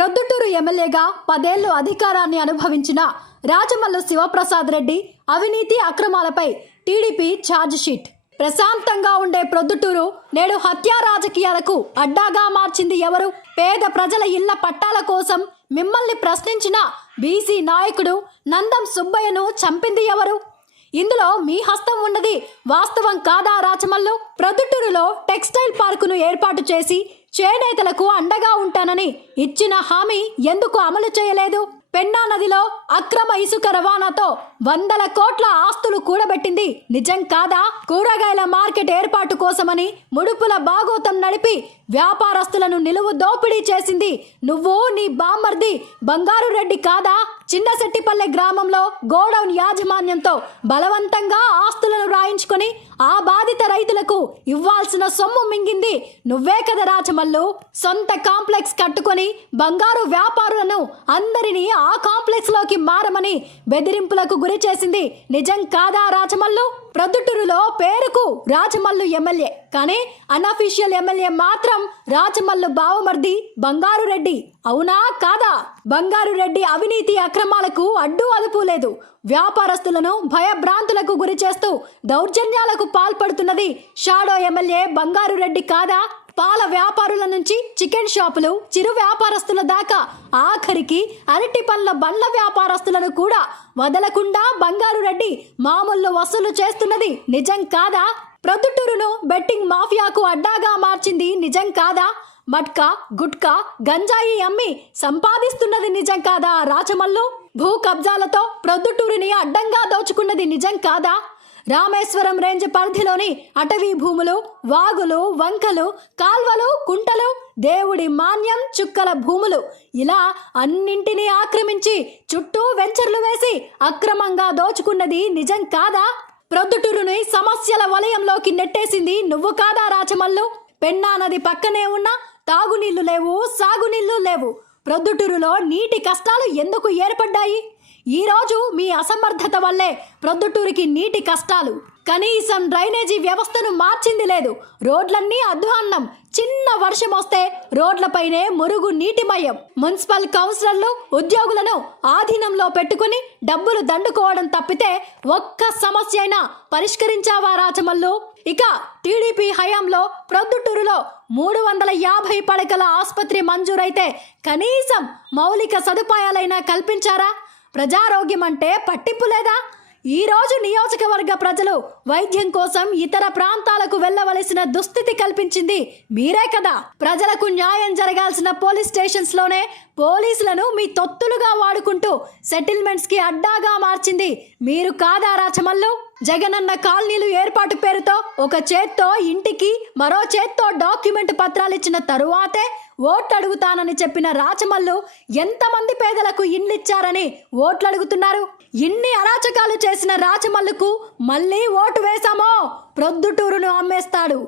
ప్రొద్దుటూరు ఎమ్మెల్యేగా 10 ఏళ్లు అధికారాన్ని అనుభవించిన రాజమల్లు శివప్రసాద్ రెడ్డి అవినీతి అక్రమాలపై టీడీపీ ఛార్జ్ షీట్. ప్రశాంతంగా ఉండే ప్రొద్దుటూరు నేడు హత్యా రాజకీయాలకు అడ్డాగా మార్చింది ఎవరు? పేద ప్రజల ఇళ్ల పట్టాల కోసం మిమ్మల్ని ప్రశ్నించిన బీసీ నాయకుడు నందం సుబ్బయ్యను చంపింది ఎవరు? ఇందులో మీ హస్తం ఉన్నది వాస్తవం కాదా? రాజమల్లు ప్రొద్దుటూరులో టెక్స్టైల్ పార్కును ఏర్పాటు చేసి చేనేతలకు అండగా ఉంటానని ఇచ్చిన హామీ ఎందుకు అమలు చేయలేదు? పెన్నా నదిలో అక్రమ ఇసుక రవాణాతో 100 కోట్ల ఆస్తులు కూడబెట్టింది నిజం కాదా? కూరగాయల మార్కెట్ ఏర్పాటు కోసమని ముడుపుల బాగోతం నడిపి వ్యాపారస్తులను నిలువు దోపిడీ చేసింది నువ్వు, నీ బామ్మర్ది బంగారు రెడ్డి కాదా? చిన్నశెట్టిపల్లె గ్రామంలో గోడౌన్ యాజమాన్యంతో బలవంతంగా ఆస్తులను రాయించుకొని ఆ బాధిత రైతులకు ఇవ్వాల్సిన సొమ్ము మింగింది నువ్వే కదా రాజమల్లు. సొంత కాంప్లెక్స్ కట్టుకొని బంగారు వ్యాపారులను అందరినీ ఆ కాంప్లెక్స్ లోకి మారమని బెదిరింపులకు గురి చేసింది నిజం కాదా రాజమల్లు? ప్రొద్దుటూరులో పేరుకు రాజమల్లు ఎమ్మెల్యే, కానీ అన్అఫీషియల్ ఎమ్మెల్యే మాత్రం రాజమల్లు బావమర్ది బంగారు రెడ్డి. అవునా కాదా? బంగారు రెడ్డి అవినీతి అక్రమాలకు అడ్డు అదుపు లేదు. వ్యాపారస్తులను భయభ్రాంతులకు గురి చేస్తూ దౌర్జన్యాలకు పాల్పడుతున్నది షాడో ఎమ్మెల్యే బంగారు రెడ్డి కాదా? పాల వ్యాపారుల నుంచి చికెన్ షాపులు, చిరు వ్యాపారస్తుల దాకా ఆఖరికి అరటి పండ్ల బండ్ల వ్యాపారస్తులను కూడా వదలకుండా బంగారు రెడ్డి మామూలు వసూలు చేస్తున్నది నిజం కాదా? ప్రొద్దుటూరును బెట్టింగ్ మాఫియాకు అడ్డాగా మార్చింది నిజం కాదా? మట్కా, గుట్కా, గంజాయి అమ్మి సంపాదిస్తున్నది నిజం కాదా రాజమల్లు? భూ కబ్జాలతో ప్రొద్దుటూరుని అడ్డంగా దోచుకున్నది నిజం కాదా? రామేశ్వరం రేంజ్ పరిధిలోని అటవీ భూములు, వాగులు, వంకలు, కాల్వలు, కుంటలు, దేవుడి మాన్యం చుక్కల భూములు ఇలా అన్నింటినీ ఆక్రమించి చుట్టూ వెంచర్లు వేసి అక్రమంగా దోచుకున్నది నిజం కాదా? ప్రొద్దుటూరుని సమస్యల వలయంలోకి నెట్టేసింది నువ్వు కాదా రాజమల్లు? పెన్నా నది పక్కనే ఉన్న తాగునీళ్లు లేవు, సాగునీళ్లు లేవు. ప్రొద్దుటూరులో నీటి కష్టాలు ఎందుకు ఏర్పడ్డాయి? ఈరోజు మీ అసమర్థత వల్లే ప్రొద్దుటూరుకి నీటి కష్టాలు. కనీసం డ్రైనేజీ వ్యవస్థను మార్చింది లేదు. రోడ్లన్నీ అధ్వాన్నం. చిన్న వర్షం వస్తే రోడ్లపైనే మురుగు నీటిమయం. మున్సిపల్ కౌన్సిలర్లు ఉద్యోగులను ఆధీనంలో పెట్టుకుని డబ్బులు దండుకోవడం తప్పితే ఒక్క సమస్య అయినా పరిష్కరించావా రాజమల్లు? ఇక టీడీపీ హయాంలో ప్రొద్దుటూరులో 350 పడకల ఆసుపత్రి మంజూరైతే కనీసం మౌలిక సదుపాయాలైనా కల్పించారా? ప్రజారోగ్యం అంటే పట్టింపు లేదా? ఈరోజు నియోజకవర్గ ప్రజలు వైద్యం కోసం ఇతర ప్రాంతాలకు వెళ్లవలసిన దుస్థితి కల్పించింది మీరే కదా. ప్రజలకు న్యాయం జరగాల్సిన పోలీస్ స్టేషన్స్ లోనే పోలీసులను మీ తొత్తులుగా వాడుకుంటూ సెటిల్మెంట్స్ కి అడ్డాగా మార్చింది మీరు కాదా రాజమల్లు? జగనన్న కాలనీలు ఏర్పాటు పేరుతో ఒక చేత్తో ఇంటికి, మరో చేత్తో డాక్యుమెంట్ పత్రాలు ఇచ్చిన తరువాతే ఓట్లు అడుగుతానని చెప్పిన రాజమల్లు ఎంతమంది పేదలకు ఇండ్లిచ్చారని ఓట్లు అడుగుతున్నారు? ఇన్ని అరాచకాలు చేసిన రాజమల్లుకు మళ్ళీ ఓటు వేశామో ప్రొద్దుటూరును అమ్మేస్తాడు.